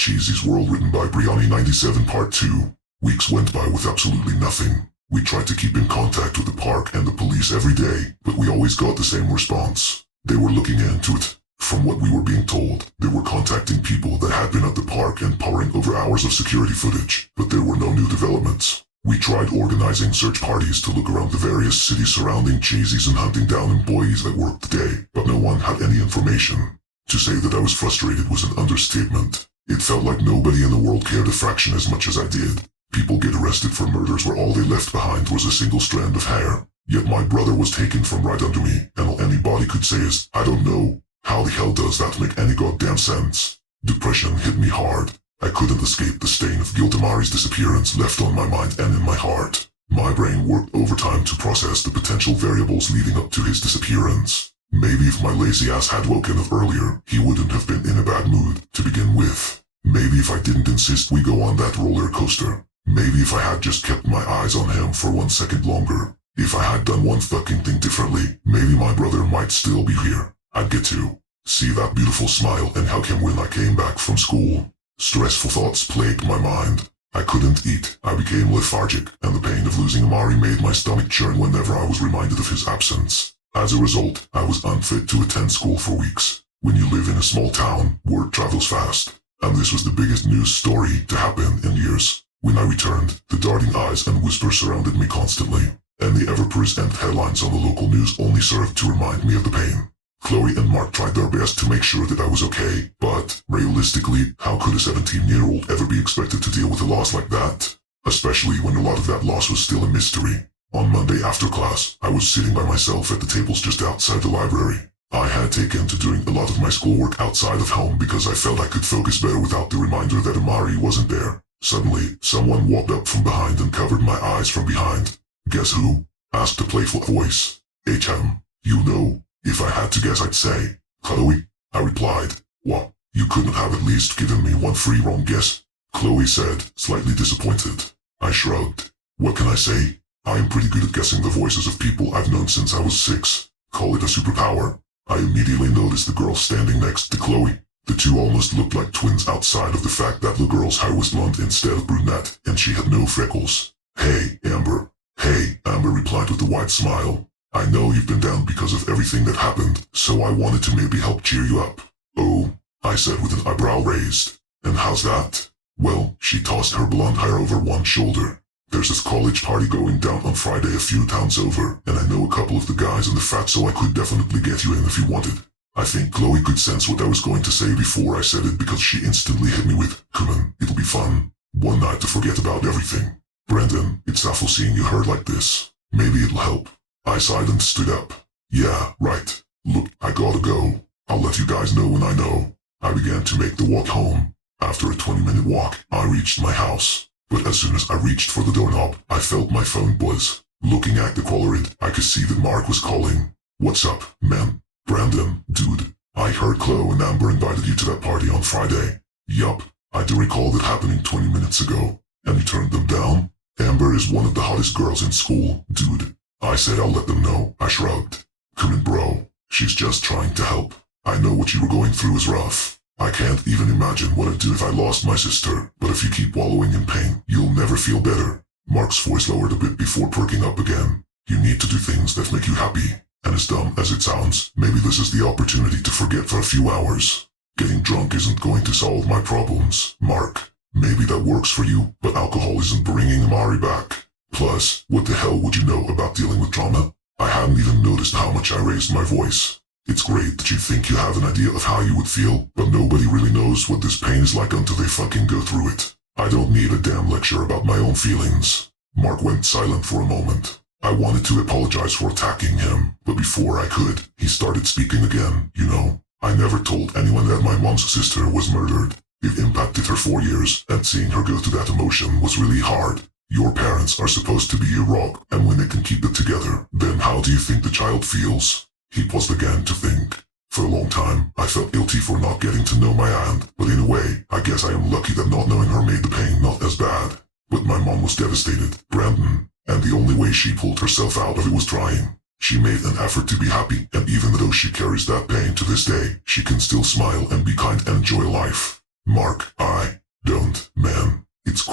Cheesy's World, written by Brianni 97 Part 2. Weeks went by with absolutely nothing. We tried to keep in contact with the park and the police every day, but we always got the same response. They were looking into it. From what we were being told, they were contacting people that had been at the park and poring over hours of security footage, but there were no new developments. We tried organizing search parties to look around the various cities surrounding Cheesy's and hunting down employees that worked the day, but no one had any information. To say that I was frustrated was an understatement. It felt like nobody in the world cared a fraction as much as I did. People get arrested for murders where all they left behind was a single strand of hair. Yet my brother was taken from right under me, and all anybody could say is, I don't know. How the hell does that make any goddamn sense? Depression hit me hard. I couldn't escape the stain of guilt Amari's disappearance left on my mind and in my heart. My brain worked overtime to process the potential variables leading up to his disappearance. Maybe if my lazy ass had woken up earlier, he wouldn't have been in a bad mood to begin with. Maybe if I didn't insist we go on that roller coaster. Maybe if I had just kept my eyes on him for 1 second longer. If I had done one fucking thing differently, maybe my brother might still be here. I'd get to see that beautiful smile and hug him when I came back from school. Stressful thoughts plagued my mind. I couldn't eat, I became lethargic, and the pain of losing Amari made my stomach churn whenever I was reminded of his absence. As a result, I was unfit to attend school for weeks. When you live in a small town, word travels fast. And this was the biggest news story to happen in years. When I returned, the darting eyes and whispers surrounded me constantly, and the ever-present headlines on the local news only served to remind me of the pain. Chloe and Mark tried their best to make sure that I was okay, but, realistically, how could a 17-year-old ever be expected to deal with a loss like that? Especially when a lot of that loss was still a mystery. On Monday after class, I was sitting by myself at the tables just outside the library. I had taken to doing a lot of my schoolwork outside of home because I felt I could focus better without the reminder that Amari wasn't there. Suddenly, someone walked up from behind and covered my eyes from behind. Guess who? Asked a playful voice. HM. You know. If I had to guess, I'd say, Chloe. I replied. What? You couldn't have at least given me one free wrong guess? Chloe said, slightly disappointed. I shrugged. What can I say? I am pretty good at guessing the voices of people I've known since I was 6. Call it a superpower. I immediately noticed the girl standing next to Chloe. The two almost looked like twins outside of the fact that the girl's hair was blonde instead of brunette, and she had no freckles. Hey, Amber. Hey, Amber replied with a wide smile. I know you've been down because of everything that happened, so I wanted to maybe help cheer you up. Oh, I said with an eyebrow raised. And how's that? Well, she tossed her blonde hair over one shoulder. There's this college party going down on Friday a few towns over, and I know a couple of the guys in the frat, so I could definitely get you in if you wanted. I think Chloe could sense what I was going to say before I said it because she instantly hit me with, come on, it'll be fun. One night to forget about everything. Brendan, it's awful seeing you hurt like this. Maybe it'll help. I sighed and stood up. Yeah, right. Look, I gotta go. I'll let you guys know when I know. I began to make the walk home. After a 20-minute walk, I reached my house. But as soon as I reached for the doorknob, I felt my phone buzz. Looking at the caller ID, I could see that Mark was calling. What's up, man? Brandon, dude. I heard Chloe and Amber invited you to that party on Friday. Yup. I do recall that happening 20 minutes ago. And you turned them down? Amber is one of the hottest girls in school, dude. I said I'll let them know. I shrugged. Come in, bro. She's just trying to help. I know what you were going through is rough. I can't even imagine what I'd do if I lost my sister, but if you keep wallowing in pain, you'll never feel better. Mark's voice lowered a bit before perking up again. You need to do things that make you happy. And as dumb as it sounds, maybe this is the opportunity to forget for a few hours. Getting drunk isn't going to solve my problems, Mark. Maybe that works for you, but alcohol isn't bringing Amari back. Plus, what the hell would you know about dealing with trauma? I hadn't even noticed how much I raised my voice. It's great that you think you have an idea of how you would feel, but nobody really knows what this pain is like until they fucking go through it. I don't need a damn lecture about my own feelings. Mark went silent for a moment. I wanted to apologize for attacking him, but before I could, he started speaking again. You know, I never told anyone that my mom's sister was murdered. It impacted her 4 years, and seeing her go through that emotion was really hard. Your parents are supposed to be a rock, and when they can keep it together, then how do you think the child feels? He paused again to think. For a long time, I felt guilty for not getting to know my aunt, but in a way, I guess I am lucky that not knowing her made the pain not as bad. But my mom was devastated, Brandon, and the only way she pulled herself out of it was trying. She made an effort to be happy, and even though she carries that pain to this day, she can still smile and be kind and enjoy life. Mark, I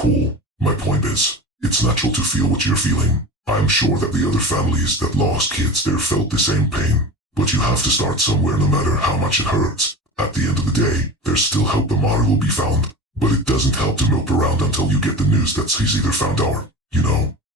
cool. My point is, it's natural to feel what you're feeling. I'm sure that the other families that lost kids there felt the same pain. But you have to start somewhere no matter how much it hurts. At the end of the day, there's still hope Amara will be found. But it doesn't help to mope around until you get the news that he's either found or,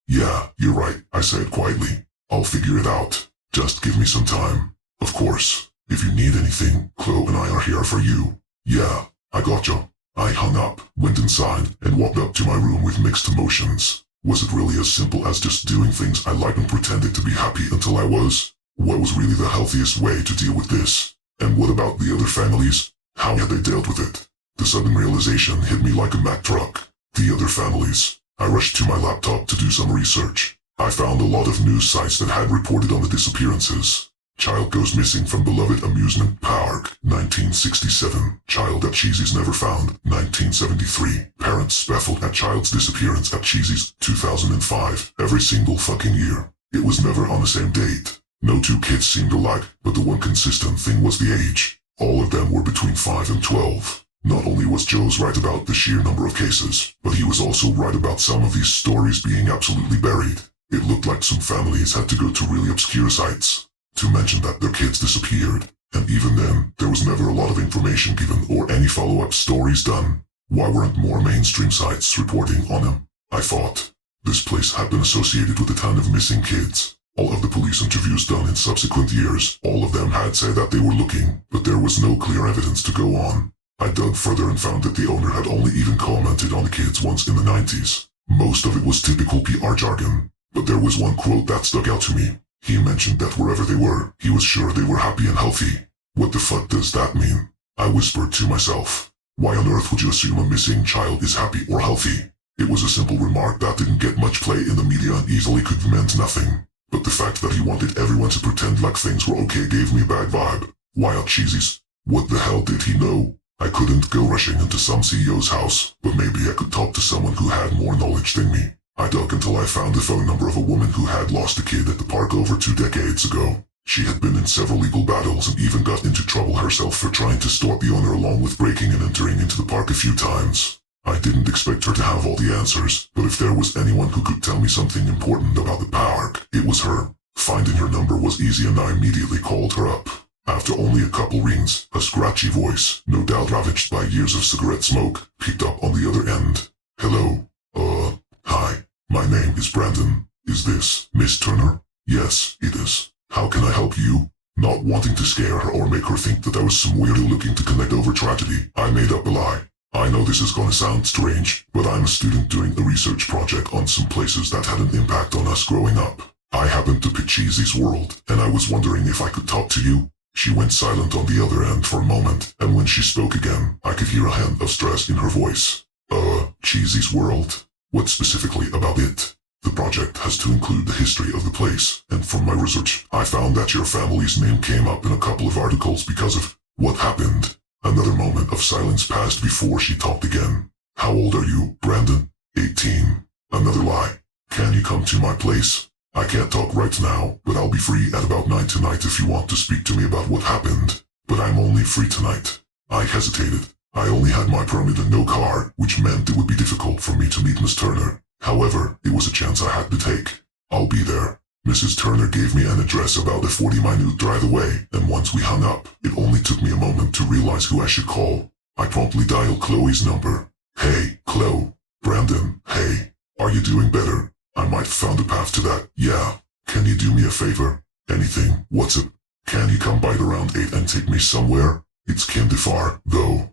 Yeah, you're right, I said quietly. I'll figure it out. Just give me some time. Of course. If you need anything, Chloe and I are here for you. Yeah, I gotcha. I hung up, went inside, and walked up to my room with mixed emotions. Was it really as simple as just doing things I liked and pretending to be happy until I was? What was really the healthiest way to deal with this? And what about the other families? How had they dealt with it? The sudden realization hit me like a Mack truck. The other families. I rushed to my laptop to do some research. I found a lot of news sites that had reported on the disappearances. Child goes missing from beloved amusement park, 1967. Child at Cheesy's never found, 1973. Parents baffled at child's disappearance at Cheesy's, 2005. Every single fucking year. It was never on the same date. No two kids seemed alike, but the one consistent thing was the age. All of them were between 5 and 12. Not only was Joe's right about the sheer number of cases, but he was also right about some of these stories being absolutely buried. It looked like some families had to go to really obscure sites to mention that their kids disappeared, and even then, there was never a lot of information given or any follow-up stories done. Why weren't more mainstream sites reporting on them? I thought. This place had been associated with a ton of missing kids. All of the police interviews done in subsequent years, all of them had said that they were looking, but there was no clear evidence to go on. I dug further and found that the owner had only even commented on the kids once in the 90s. Most of it was typical PR jargon, but there was one quote that stuck out to me. He mentioned that wherever they were, he was sure they were happy and healthy. What the fuck does that mean? I whispered to myself. Why on earth would you assume a missing child is happy or healthy? It was a simple remark that didn't get much play in the media and easily could have meant nothing. But the fact that he wanted everyone to pretend like things were okay gave me a bad vibe. Why at Cheesy's? What the hell did he know? I couldn't go rushing into some CEO's house, but maybe I could talk to someone who had more knowledge than me. I dug until I found the phone number of a woman who had lost a kid at the park over 2 decades ago. She had been in several legal battles and even got into trouble herself for trying to stop the owner along with breaking and entering into the park a few times. I didn't expect her to have all the answers, but if there was anyone who could tell me something important about the park, it was her. Finding her number was easy and I immediately called her up. After only a couple rings, a scratchy voice, no doubt ravaged by years of cigarette smoke, picked up on the other end. Hello. Hi. My name is Brandon. Is this Miss Turner? Yes, it is. How can I help you? Not wanting to scare her or make her think that I was some weirdo looking to connect over tragedy, I made up a lie. I know this is gonna sound strange, but I'm a student doing a research project on some places that had an impact on us growing up. I happened to pick Cheesy's World, and I was wondering if I could talk to you. She went silent on the other end for a moment, and when she spoke again, I could hear a hint of stress in her voice. Cheesy's World? What specifically about it? The project has to include the history of the place, and from my research, I found that your family's name came up in a couple of articles because of what happened. Another moment of silence passed before she talked again. How old are you, Brandon? 18. Another lie. Can you come to my place? I can't talk right now, but I'll be free at about 9 tonight if you want to speak to me about what happened. But I'm only free tonight. I hesitated. I only had my permit and no car, which meant it would be difficult for me to meet Miss Turner. However, it was a chance I had to take. I'll be there. Mrs. Turner gave me an address about a 40-minute drive away, and once we hung up, it only took me a moment to realize who I should call. I promptly dialed Chloe's number. Hey, Chloe. Brandon, hey. Are you doing better? I might have found a path to that, yeah. Can you do me a favor? Anything, what's it? Can you come by around 8 and take me somewhere? It's kinda far, though.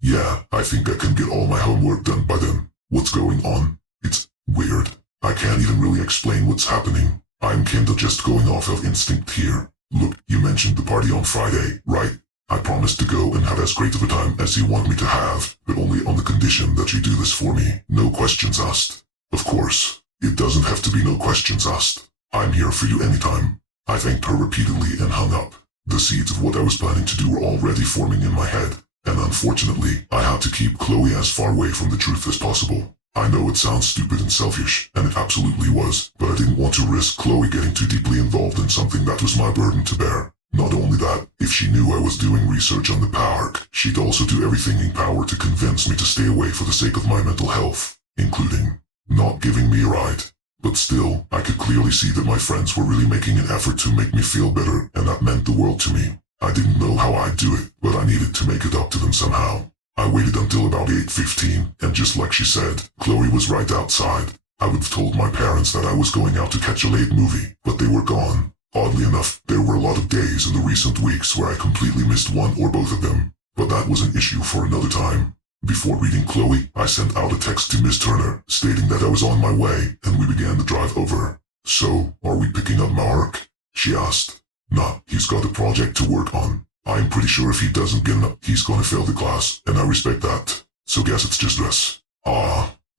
Yeah, I think I can get all my homework done by then. What's going on? It's weird. I can't even really explain what's happening. I'm kinda just going off of instinct here. Look, you mentioned the party on Friday, right? I promised to go and have as great of a time as you want me to have, but only on the condition that you do this for me. No questions asked. Of course, it doesn't have to be no questions asked. I'm here for you anytime. I thanked her repeatedly and hung up. The seeds of what I was planning to do were already forming in my head, and unfortunately, I had to keep Chloe as far away from the truth as possible. I know it sounds stupid and selfish, and it absolutely was, but I didn't want to risk Chloe getting too deeply involved in something that was my burden to bear. Not only that, if she knew I was doing research on the park, she'd also do everything in power to convince me to stay away for the sake of my mental health. including not giving me a ride. But still, I could clearly see that my friends were really making an effort to make me feel better, and that meant the world to me. I didn't know how I'd do it, but I needed to make it up to them somehow. I waited until about 8:15, and just like she said, Chloe was right outside. I would have told my parents that I was going out to catch a late movie, but they were gone. Oddly enough, there were a lot of days in the recent weeks where I completely missed one or both of them, but that was an issue for another time. Before reading Chloe, I sent out a text to Miss Turner, stating that I was on my way, and we began the drive over. "So, are we picking up Mark?" she asked. "Nah, he's got a project to work on. I'm pretty sure if he doesn't get enough, he's gonna fail the class, and I respect that. So guess it's just us."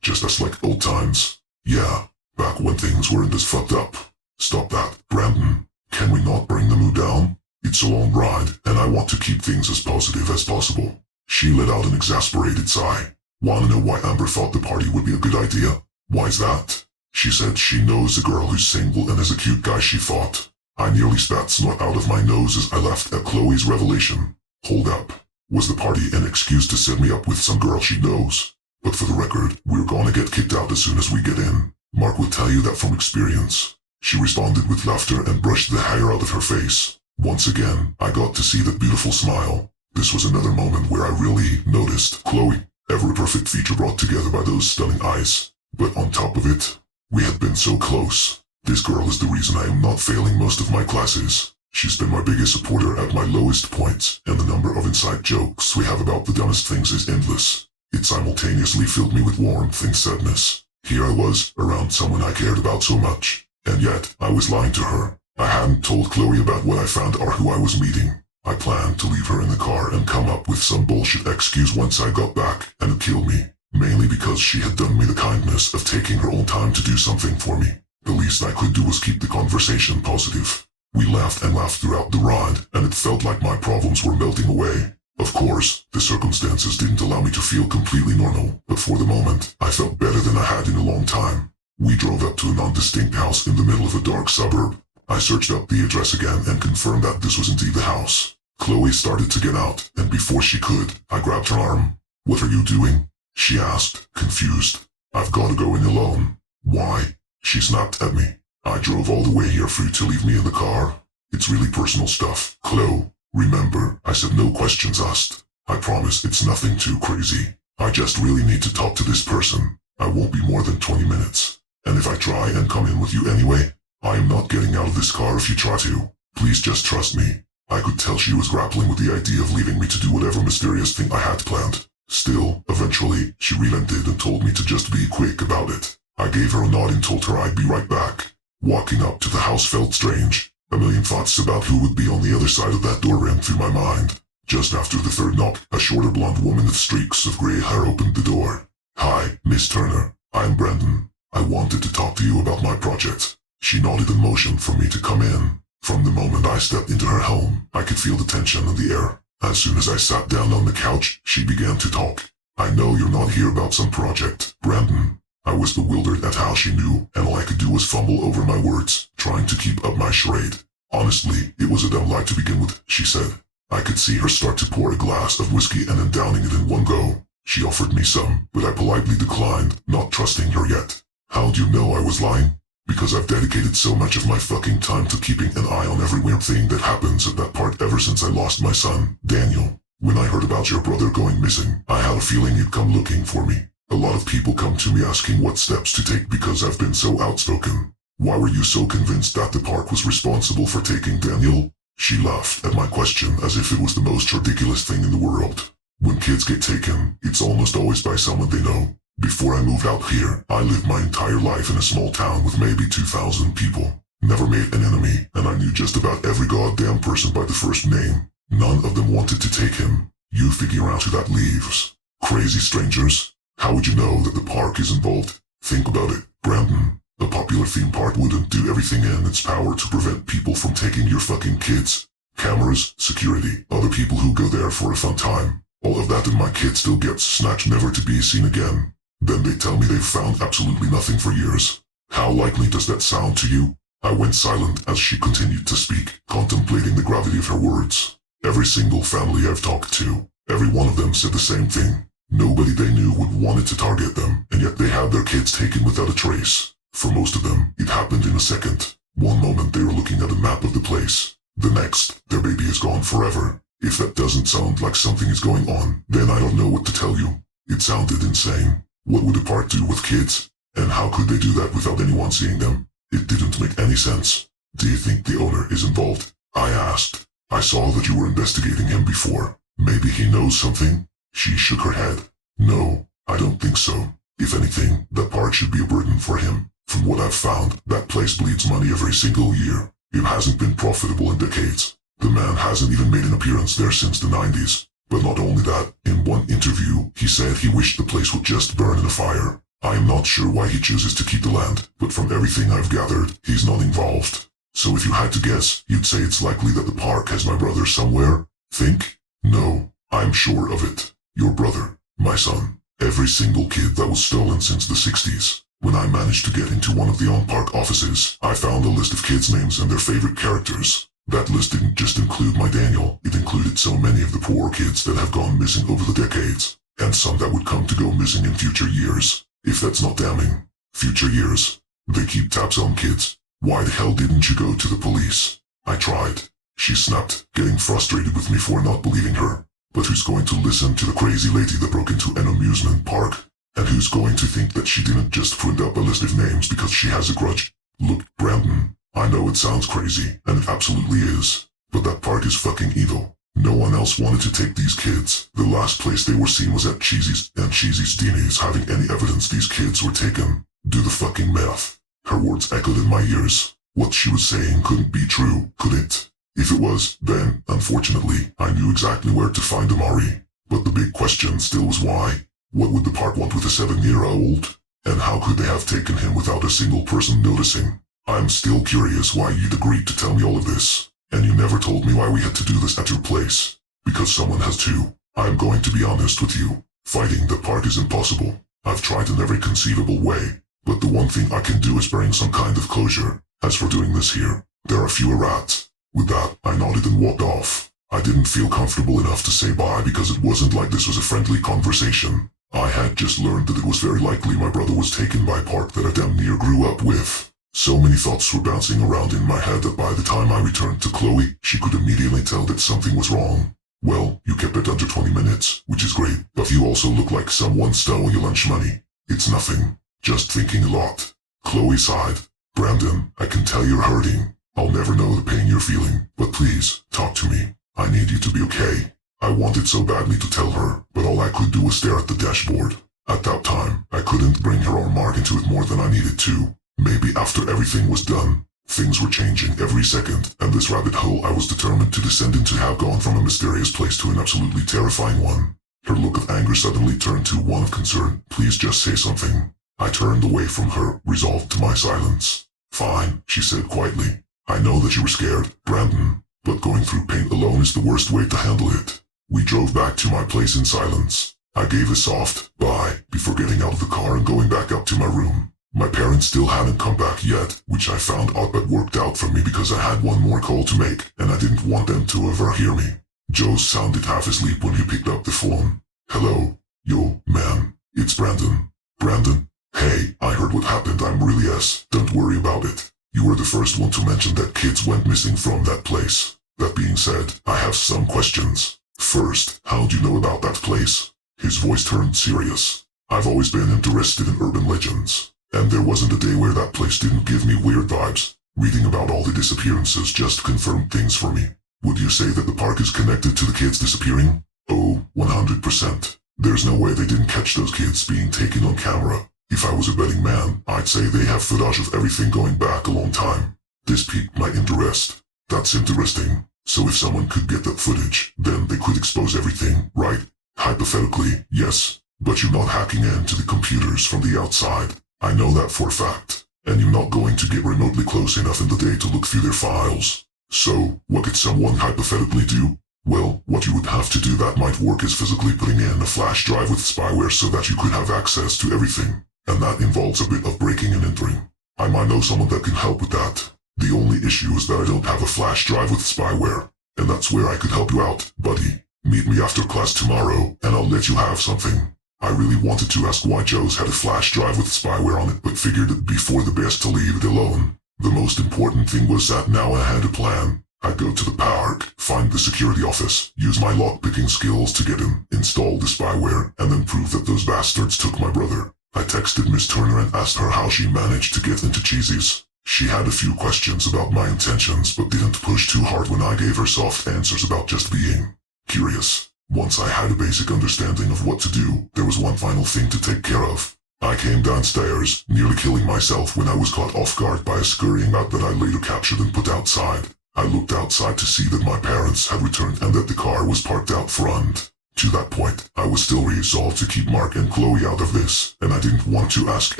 Just us like old times. Yeah, back when things weren't as fucked up. Stop that, Brandon. Can we not bring the mood down? It's a long ride, and I want to keep things as positive as possible. She let out an exasperated sigh. "Wanna know why Amber thought the party would be a good idea? Why's that?" She said she knows a girl who's single and has a cute guy she thought. I nearly spat snot out of my nose as I laughed at Chloe's revelation. Hold up. Was the party an excuse to set me up with some girl she knows? But for the record, we're gonna get kicked out as soon as we get in. Mark will tell you that from experience. She responded with laughter and brushed the hair out of her face. Once again, I got to see that beautiful smile. This was another moment where I really noticed Chloe, ever a perfect feature brought together by those stunning eyes. But on top of it, we had been so close. This girl is the reason I am not failing most of my classes. She's been my biggest supporter at my lowest points, and the number of inside jokes we have about the dumbest things is endless. It simultaneously filled me with warmth and sadness. Here I was, around someone I cared about so much, and yet I was lying to her. I hadn't told Chloe about what I found or who I was meeting. I planned to leave her in the car and come up with some bullshit excuse once I got back, and it killed me, mainly because she had done me the kindness of taking her own time to do something for me. The least I could do was keep the conversation positive. We laughed and laughed throughout the ride, and it felt like my problems were melting away. Of course, the circumstances didn't allow me to feel completely normal, but for the moment, I felt better than I had in a long time. We drove up to a non-distinct house in the middle of a dark suburb. I searched up the address again and confirmed that this was indeed the house. Chloe started to get out, and before she could, I grabbed her arm. "What are you doing?" she asked, confused. "I've got to go in alone." "Why?" she snapped at me. "I drove all the way here for you to leave me in the car. It's really personal stuff, Chloe. Remember, I said no questions asked. I promise it's nothing too crazy. I just really need to talk to this person. I won't be more than 20 minutes. And if I try and come in with you anyway, I am not getting out of this car if you try to. Please just trust me." I could tell she was grappling with the idea of leaving me to do whatever mysterious thing I had planned. Still, eventually, she relented and told me to just be quick about it. I gave her a nod and told her I'd be right back. Walking up to the house felt strange. A million thoughts about who would be on the other side of that door ran through my mind. Just after the third knock, a shorter blonde woman with streaks of gray hair opened the door. "Hi, Miss Turner. I'm Brandon. I wanted to talk to you about my project." She nodded and motioned for me to come in. From the moment I stepped into her home, I could feel the tension in the air. As soon as I sat down on the couch, she began to talk. "I know you're not here about some project, Brandon." I was bewildered at how she knew, and all I could do was fumble over my words, trying to keep up my charade. "Honestly, it was a dumb lie to begin with," she said. I could see her start to pour a glass of whiskey and then downing it in one go. She offered me some, but I politely declined, not trusting her yet. "How do you know I was lying?" "Because I've dedicated so much of my fucking time to keeping an eye on every weird thing that happens at that park ever since I lost my son, Daniel. When I heard about your brother going missing, I had a feeling you'd come looking for me. A lot of people come to me asking what steps to take because I've been so outspoken. Why were you so convinced that the park was responsible for taking Daniel?" She laughed at my question as if it was the most ridiculous thing in the world. "When kids get taken, it's almost always by someone they know. Before I moved out here, I lived my entire life in a small town with maybe 2,000 people. Never made an enemy, and I knew just about every goddamn person by the first name. None of them wanted to take him. You figure out who that leaves. Crazy strangers. How would you know that the park is involved? Think about it, Brandon. A popular theme park wouldn't do everything in its power to prevent people from taking your fucking kids. Cameras, security, other people who go there for a fun time. All of that and my kid still gets snatched never to be seen again. Then they tell me they've found absolutely nothing for years. How likely does that sound to you?" I went silent as she continued to speak, contemplating the gravity of her words. Every single family I've talked to, every one of them said the same thing. Nobody they knew would want it to target them, and yet they had had their kids taken without a trace. For most of them, it happened in a second. One moment they were looking at a map of the place. The next, their baby is gone forever. If that doesn't sound like something is going on, then I don't know what to tell you. It sounded insane. What would a park do with kids? And how could they do that without anyone seeing them? It didn't make any sense. Do you think the owner is involved? I asked. I saw that you were investigating him before. Maybe he knows something? She shook her head. No, I don't think so. If anything, that park should be a burden for him. From what I've found, that place bleeds money every single year. It hasn't been profitable in decades. The man hasn't even made an appearance there since the 90s. But not only that, in one interview, he said he wished the place would just burn in a fire. I am not sure why he chooses to keep the land, but from everything I've gathered, he's not involved. So if you had to guess, you'd say it's likely that the park has my brother somewhere? Think? No, I'm sure of it. Your brother, my son, every single kid that was stolen since the 60s. When I managed to get into one of the on-park offices, I found a list of kids' names and their favorite characters. That list didn't just include my Daniel, it included so many of the poor kids that have gone missing over the decades, and some that would come to go missing in future years. If that's not damning. Future years. They keep tabs on kids. Why the hell didn't you go to the police? I tried. She snapped, getting frustrated with me for not believing her. But who's going to listen to the crazy lady that broke into an amusement park? And who's going to think that she didn't just print up a list of names because she has a grudge? Look, Brandon, I know it sounds crazy, and it absolutely is. But that park is fucking evil. No one else wanted to take these kids. The last place they were seen was at Cheesy's, and Cheesy's denies having any evidence these kids were taken. Do the fucking math. Her words echoed in my ears. What she was saying couldn't be true, could it? If it was, then, unfortunately, I knew exactly where to find Amari. But the big question still was why. What would the park want with a 7-year-old? And how could they have taken him without a single person noticing? I'm still curious why you'd agreed to tell me all of this. And you never told me why we had to do this at your place. Because someone has to. I'm going to be honest with you. Fighting the park is impossible. I've tried in every conceivable way. But the one thing I can do is bring some kind of closure. As for doing this here, there are fewer rats. With that, I nodded and walked off. I didn't feel comfortable enough to say bye because it wasn't like this was a friendly conversation. I had just learned that it was very likely my brother was taken by a park that I damn near grew up with. So many thoughts were bouncing around in my head that by the time I returned to Chloe, she could immediately tell that something was wrong. Well, you kept it under 20 minutes, which is great, but you also look like someone stole your lunch money. It's nothing. Just thinking a lot. Chloe sighed. Brandon, I can tell you're hurting. I'll never know the pain you're feeling, but please, talk to me. I need you to be okay. I wanted so badly to tell her, but all I could do was stare at the dashboard. At that time, I couldn't bring her or Mark into it more than I needed to. Maybe after everything was done, things were changing every second, and this rabbit hole I was determined to descend into had gone from a mysterious place to an absolutely terrifying one. Her look of anger suddenly turned to one of concern. Please just say something. I turned away from her, resolved to my silence. Fine, she said quietly. I know that you were scared, Brandon, but going through pain alone is the worst way to handle it. We drove back to my place in silence. I gave a soft bye before getting out of the car and going back up to my room. My parents still hadn't come back yet, which I found odd but worked out for me because I had one more call to make, and I didn't want them to ever hear me. Joe sounded half asleep when he picked up the phone. Hello. Yo, man. It's Brandon. Brandon? Hey, I heard what happened. I'm really don't worry about it. You were the first one to mention that kids went missing from that place. That being said, I have some questions. First, how do you know about that place? His voice turned serious. I've always been interested in urban legends, and there wasn't a day where that place didn't give me weird vibes. Reading about all the disappearances just confirmed things for me. Would you say that the park is connected to the kids disappearing? Oh, 100%. There's no way they didn't catch those kids being taken on camera. If I was a betting man, I'd say they have footage of everything going back a long time. This piqued my interest. That's interesting. So if someone could get that footage, then they could expose everything, right? Hypothetically, yes. But you're not hacking into the computers from the outside. I know that for a fact. And you're not going to get remotely close enough in the day to look through their files. So, what could someone hypothetically do? Well, what you would have to do that might work is physically putting in a flash drive with spyware so that you could have access to everything. And that involves a bit of breaking and entering. I might know someone that can help with that. The only issue is that I don't have a flash drive with spyware. And that's where I could help you out, buddy. Meet me after class tomorrow, and I'll let you have something. I really wanted to ask why Joe's had a flash drive with spyware on it, but figured it'd be for the best to leave it alone. The most important thing was that now I had a plan. I'd go to the park, find the security office, use my lockpicking skills to get in, install the spyware, and then prove that those bastards took my brother. I texted Miss Turner and asked her how she managed to get into Cheesy's. She had a few questions about my intentions, but didn't push too hard when I gave her soft answers about just being curious. Once I had a basic understanding of what to do, there was one final thing to take care of. I came downstairs, nearly killing myself when I was caught off guard by a scurrying rat that I later captured and put outside. I looked outside to see that my parents had returned and that the car was parked out front. To that point, I was still resolved to keep Mark and Chloe out of this, and I didn't want to ask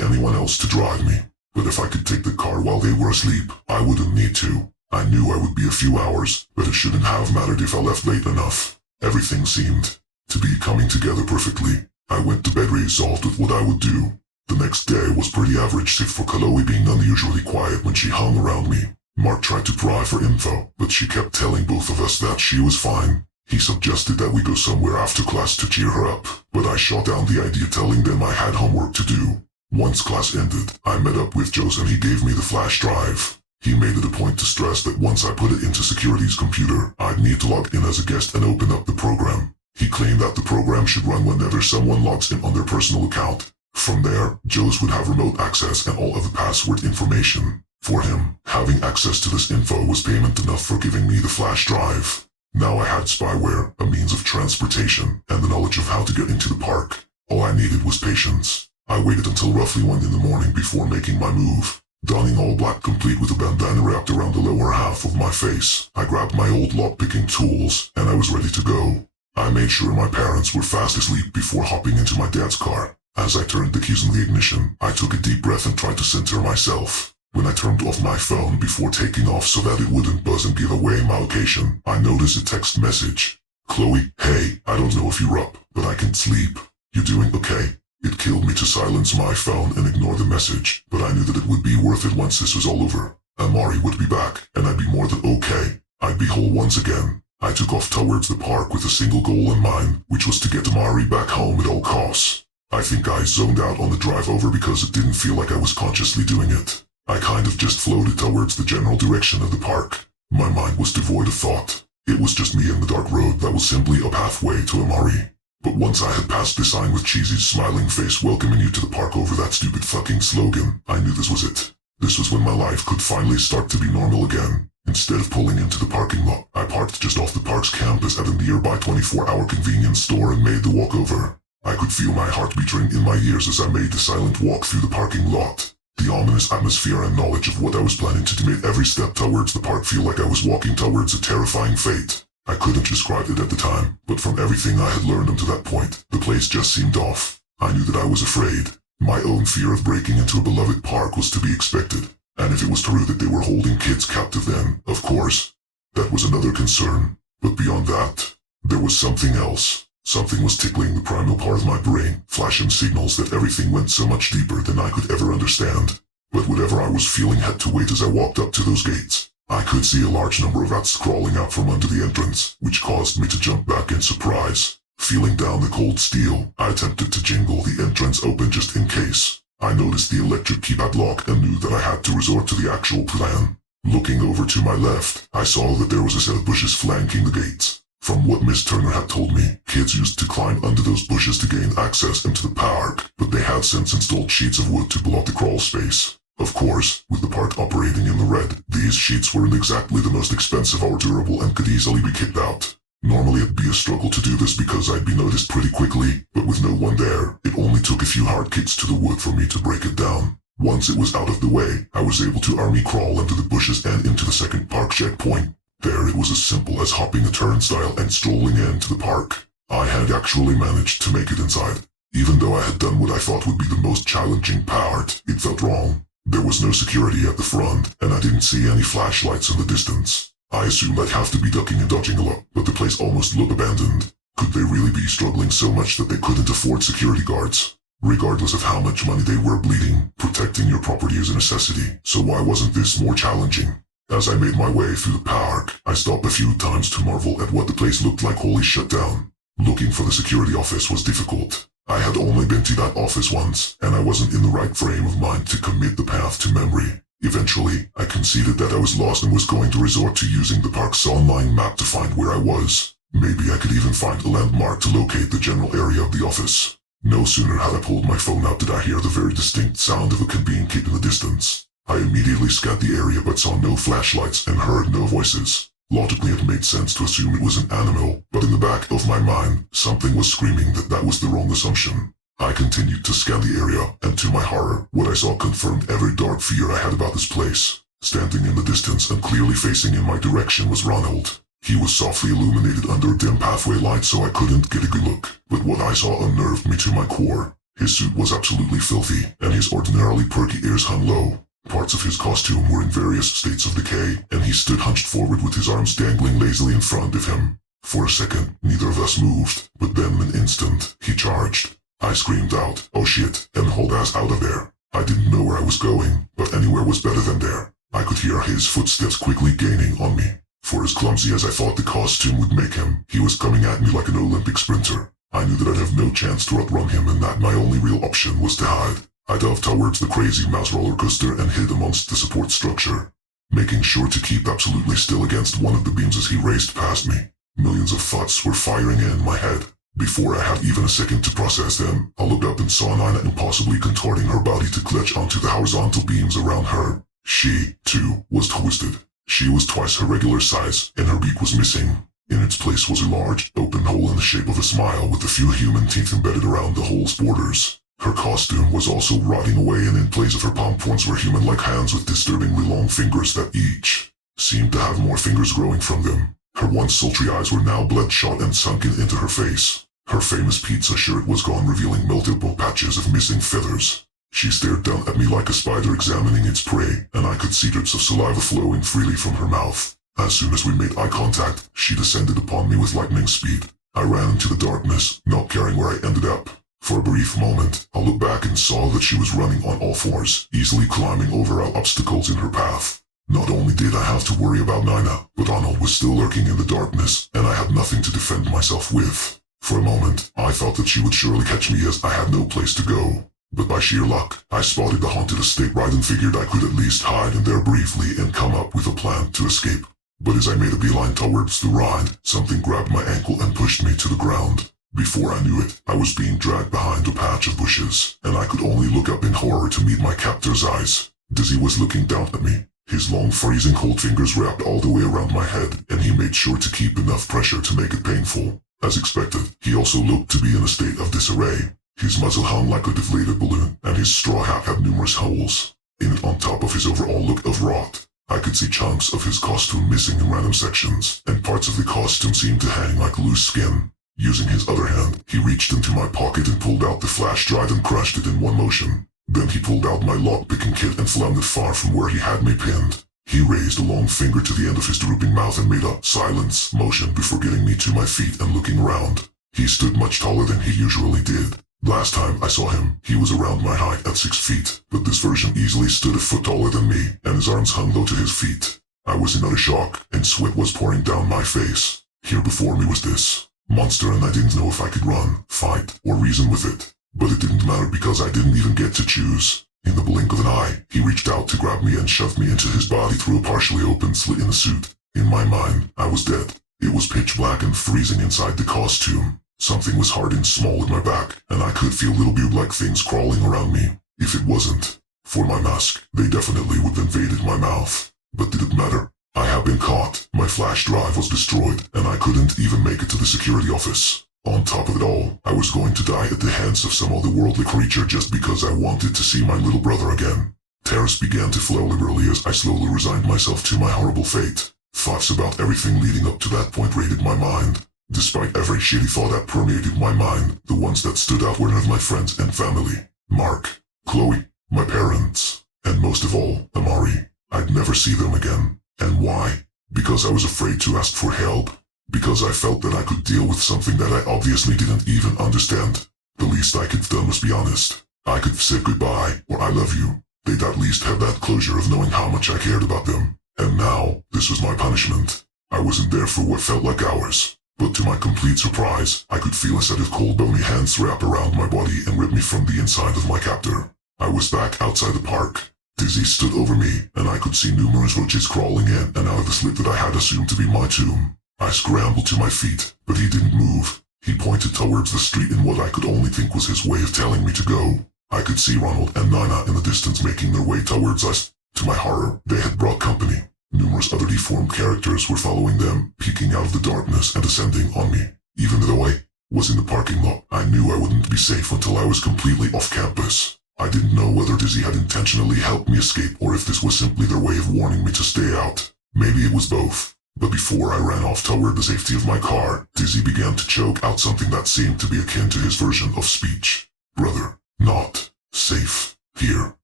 anyone else to drive me. But if I could take the car while they were asleep, I wouldn't need to. I knew I would be a few hours, but it shouldn't have mattered if I left late enough. Everything seemed to be coming together perfectly. I went to bed resolved with what I would do. The next day was pretty average save for Chloe being unusually quiet when she hung around me. Mark tried to pry for info, but she kept telling both of us that she was fine. He suggested that we go somewhere after class to cheer her up, but I shot down the idea, telling them I had homework to do. Once class ended, I met up with Joe's and he gave me the flash drive. He made it a point to stress that once I put it into security's computer, I'd need to log in as a guest and open up the program. He claimed that the program should run whenever someone logs in on their personal account. From there, Joe's would have remote access and all of the password information. For him, having access to this info was payment enough for giving me the flash drive. Now I had spyware, a means of transportation, and the knowledge of how to get into the park. All I needed was patience. I waited until roughly 1 in the morning before making my move. Donning all black complete with a bandana wrapped around the lower half of my face, I grabbed my old lockpicking tools, and I was ready to go. I made sure my parents were fast asleep before hopping into my dad's car. As I turned the keys in the ignition, I took a deep breath and tried to center myself. When I turned off my phone before taking off so that it wouldn't buzz and give away my location, I noticed a text message. Chloe, hey, I don't know if you're up, but I can't sleep. You doing okay? It killed me to silence my phone and ignore the message, but I knew that it would be worth it once this was all over. Amari would be back, and I'd be more than okay. I'd be whole once again. I took off towards the park with a single goal in mind, which was to get Amari back home at all costs. I think I zoned out on the drive over because it didn't feel like I was consciously doing it. I kind of just floated towards the general direction of the park. My mind was devoid of thought. It was just me and the dark road that was simply a pathway to Amari. But once I had passed the sign with Cheesy's smiling face welcoming you to the park over that stupid fucking slogan, I knew this was it. This was when my life could finally start to be normal again. Instead of pulling into the parking lot, I parked just off the park's campus at a nearby 24-hour convenience store and made the walk over. I could feel my heart beating in my ears as I made the silent walk through the parking lot. The ominous atmosphere and knowledge of what I was planning to do made every step towards the park feel like I was walking towards a terrifying fate. I couldn't describe it at the time, but from everything I had learned up to that point, the place just seemed off. I knew that I was afraid. My own fear of breaking into a beloved park was to be expected, and if it was true that they were holding kids captive then, of course, that was another concern. But beyond that, there was something else. Something was tickling the primal part of my brain, flashing signals that everything went so much deeper than I could ever understand. But whatever I was feeling had to wait as I walked up to those gates. I could see a large number of rats crawling out from under the entrance, which caused me to jump back in surprise. Feeling down the cold steel, I attempted to jingle the entrance open just in case. I noticed the electric keypad lock and knew that I had to resort to the actual plan. Looking over to my left, I saw that there was a set of bushes flanking the gates. From what Miss Turner had told me, kids used to climb under those bushes to gain access into the park, but they had since installed sheets of wood to block the crawl space. Of course, with the park operating in the red, these sheets weren't exactly the most expensive or durable and could easily be kicked out. Normally it'd be a struggle to do this because I'd be noticed pretty quickly, but with no one there, it only took a few hard kicks to the wood for me to break it down. Once it was out of the way, I was able to army crawl under the bushes and into the second park checkpoint. There it was as simple as hopping a turnstile and strolling into the park. I had actually managed to make it inside. Even though I had done what I thought would be the most challenging part, it felt wrong. There was no security at the front, and I didn't see any flashlights in the distance. I assumed I'd have to be ducking and dodging a lot, but the place almost looked abandoned. Could they really be struggling so much that they couldn't afford security guards? Regardless of how much money they were bleeding, protecting your property is a necessity, so why wasn't this more challenging? As I made my way through the park, I stopped a few times to marvel at what the place looked like wholly shut down. Looking for the security office was difficult. I had only been to that office once, and I wasn't in the right frame of mind to commit the path to memory. Eventually, I conceded that I was lost and was going to resort to using the park's online map to find where I was. Maybe I could even find a landmark to locate the general area of the office. No sooner had I pulled my phone out did I hear the very distinct sound of a can being kicked in the distance. I immediately scanned the area but saw no flashlights and heard no voices. Logically it made sense to assume it was an animal, but in the back of my mind, something was screaming that was the wrong assumption. I continued to scan the area, and to my horror, what I saw confirmed every dark fear I had about this place. Standing in the distance and clearly facing in my direction was Ronald. He was softly illuminated under a dim pathway light so I couldn't get a good look, but what I saw unnerved me to my core. His suit was absolutely filthy, and his ordinarily perky ears hung low. Parts of his costume were in various states of decay, and he stood hunched forward with his arms dangling lazily in front of him. For a second, neither of us moved, but then in an instant, he charged. I screamed out, "Oh shit," and hauled ass out of there. I didn't know where I was going, but anywhere was better than there. I could hear his footsteps quickly gaining on me. For as clumsy as I thought the costume would make him, he was coming at me like an Olympic sprinter. I knew that I'd have no chance to outrun him and that my only real option was to hide. I dove towards the crazy mouse roller coaster and hid amongst the support structure, making sure to keep absolutely still against one of the beams as he raced past me. Millions of thoughts were firing in my head. Before I had even a second to process them, I looked up and saw Nina impossibly contorting her body to clutch onto the horizontal beams around her. She, too, was twisted. She was twice her regular size, and her beak was missing. In its place was a large, open hole in the shape of a smile with a few human teeth embedded around the hole's borders. Her costume was also rotting away, and in place of her pompons were human-like hands with disturbingly long fingers that each seemed to have more fingers growing from them. Her once sultry eyes were now bloodshot and sunken into her face. Her famous pizza shirt was gone, revealing multiple patches of missing feathers. She stared down at me like a spider examining its prey, and I could see drips of saliva flowing freely from her mouth. As soon as we made eye contact, she descended upon me with lightning speed. I ran into the darkness, not caring where I ended up. For a brief moment, I looked back and saw that she was running on all fours, easily climbing over all obstacles in her path. Not only did I have to worry about Nina, but Arnold was still lurking in the darkness, and I had nothing to defend myself with. For a moment, I thought that she would surely catch me as I had no place to go. But by sheer luck, I spotted the haunted estate right and figured I could at least hide in there briefly and come up with a plan to escape. But as I made a beeline towards the ride, something grabbed my ankle and pushed me to the ground. Before I knew it, I was being dragged behind a patch of bushes, and I could only look up in horror to meet my captor's eyes. Dizzy was looking down at me. His long freezing cold fingers wrapped all the way around my head, and he made sure to keep enough pressure to make it painful. As expected, he also looked to be in a state of disarray. His muzzle hung like a deflated balloon, and his straw hat had numerous holes in it on top of his overall look of rot. I could see chunks of his costume missing in random sections, and parts of the costume seemed to hang like loose skin. Using his other hand, he reached into my pocket and pulled out the flash drive and crushed it in one motion. Then he pulled out my lock-picking kit and flung it far from where he had me pinned. He raised a long finger to the end of his drooping mouth and made a silence motion before getting me to my feet and looking around. He stood much taller than he usually did. Last time I saw him, he was around my height at 6 feet, but this version easily stood a foot taller than me, and his arms hung low to his feet. I was in utter shock, and sweat was pouring down my face. Here before me was this monster, and I didn't know if I could run, fight, or reason with it. But it didn't matter because I didn't even get to choose. In the blink of an eye, he reached out to grab me and shoved me into his body through a partially open slit in the suit. In my mind, I was dead. It was pitch black and freezing inside the costume. Something was hard and small at my back, and I could feel little beard-like things crawling around me. If it wasn't for my mask, they definitely would have invaded my mouth. But did it matter? I had been caught, my flash drive was destroyed, and I couldn't even make it to the security office. On top of it all, I was going to die at the hands of some otherworldly creature just because I wanted to see my little brother again. Tears began to flow liberally as I slowly resigned myself to my horrible fate. Thoughts about everything leading up to that point raided my mind. Despite every shitty thought that permeated my mind, the ones that stood out were none of my friends and family. Mark, Chloe, my parents, and most of all, Amari. I'd never see them again. And why? Because I was afraid to ask for help. Because I felt that I could deal with something that I obviously didn't even understand. The least I could have done was be honest. I could have said goodbye, or I love you. They'd at least have that closure of knowing how much I cared about them. And now, this was my punishment. I wasn't there for what felt like hours. But to my complete surprise, I could feel a set of cold bony hands wrap around my body and rip me from the inside of my captor. I was back outside the park. Dizzy stood over me, and I could see numerous roaches crawling in and out of the slit that I had assumed to be my tomb. I scrambled to my feet, but he didn't move. He pointed towards the street in what I could only think was his way of telling me to go. I could see Ronald and Nina in the distance making their way towards us. To my horror, they had brought company. Numerous other deformed characters were following them, peeking out of the darkness and descending on me. Even though I was in the parking lot, I knew I wouldn't be safe until I was completely off campus. I didn't know whether Dizzy had intentionally helped me escape or if this was simply their way of warning me to stay out. Maybe it was both. But before I ran off toward the safety of my car, Dizzy began to choke out something that seemed to be akin to his version of speech. Brother, not safe here.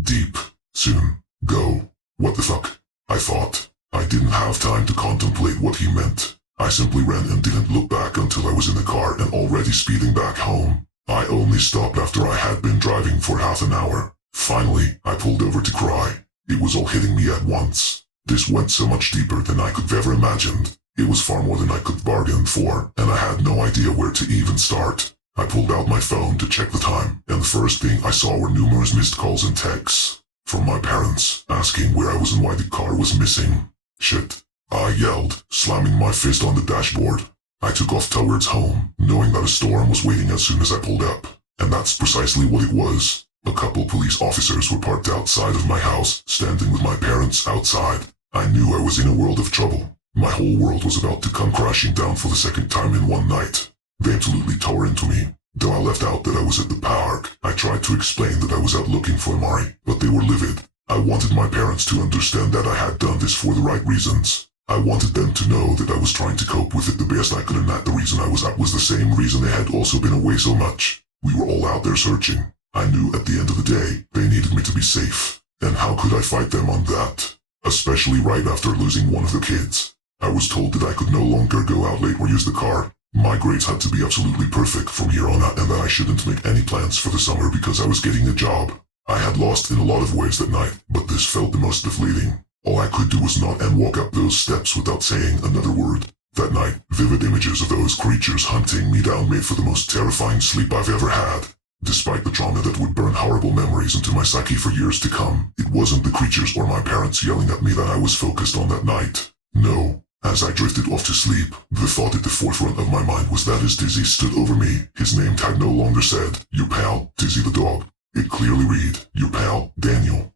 Deep. Soon. Go. What the fuck? I thought. I didn't have time to contemplate what he meant. I simply ran and didn't look back until I was in the car and already speeding back home. I only stopped after I had been driving for half an hour. Finally, I pulled over to cry. It was all hitting me at once. This went so much deeper than I could have ever imagined. It was far more than I could bargain for, and I had no idea where to even start. I pulled out my phone to check the time, and the first thing I saw were numerous missed calls and texts from my parents, asking where I was and why the car was missing. Shit, I yelled, slamming my fist on the dashboard. I took off towards home, knowing that a storm was waiting as soon as I pulled up. And that's precisely what it was. A couple police officers were parked outside of my house, standing with my parents outside. I knew I was in a world of trouble. My whole world was about to come crashing down for the second time in one night. They absolutely tore into me. Though I left out that I was at the park, I tried to explain that I was out looking for Amari, but they were livid. I wanted my parents to understand that I had done this for the right reasons. I wanted them to know that I was trying to cope with it the best I could and that the reason I was out was the same reason they had also been away so much. We were all out there searching. I knew at the end of the day, they needed me to be safe. And how could I fight them on that? Especially right after losing one of the kids. I was told that I could no longer go out late or use the car. My grades had to be absolutely perfect from here on out and that I shouldn't make any plans for the summer because I was getting a job. I had lost in a lot of ways that night, but this felt the most deflating. All I could do was nod and walk up those steps without saying another word. That night, vivid images of those creatures hunting me down made for the most terrifying sleep I've ever had. Despite the trauma that would burn horrible memories into my psyche for years to come, it wasn't the creatures or my parents yelling at me that I was focused on that night. No. As I drifted off to sleep, the thought at the forefront of my mind was that as Dizzy stood over me, his name tag no longer said, "Your pal, Dizzy the dog." It clearly read, "Your pal, Daniel."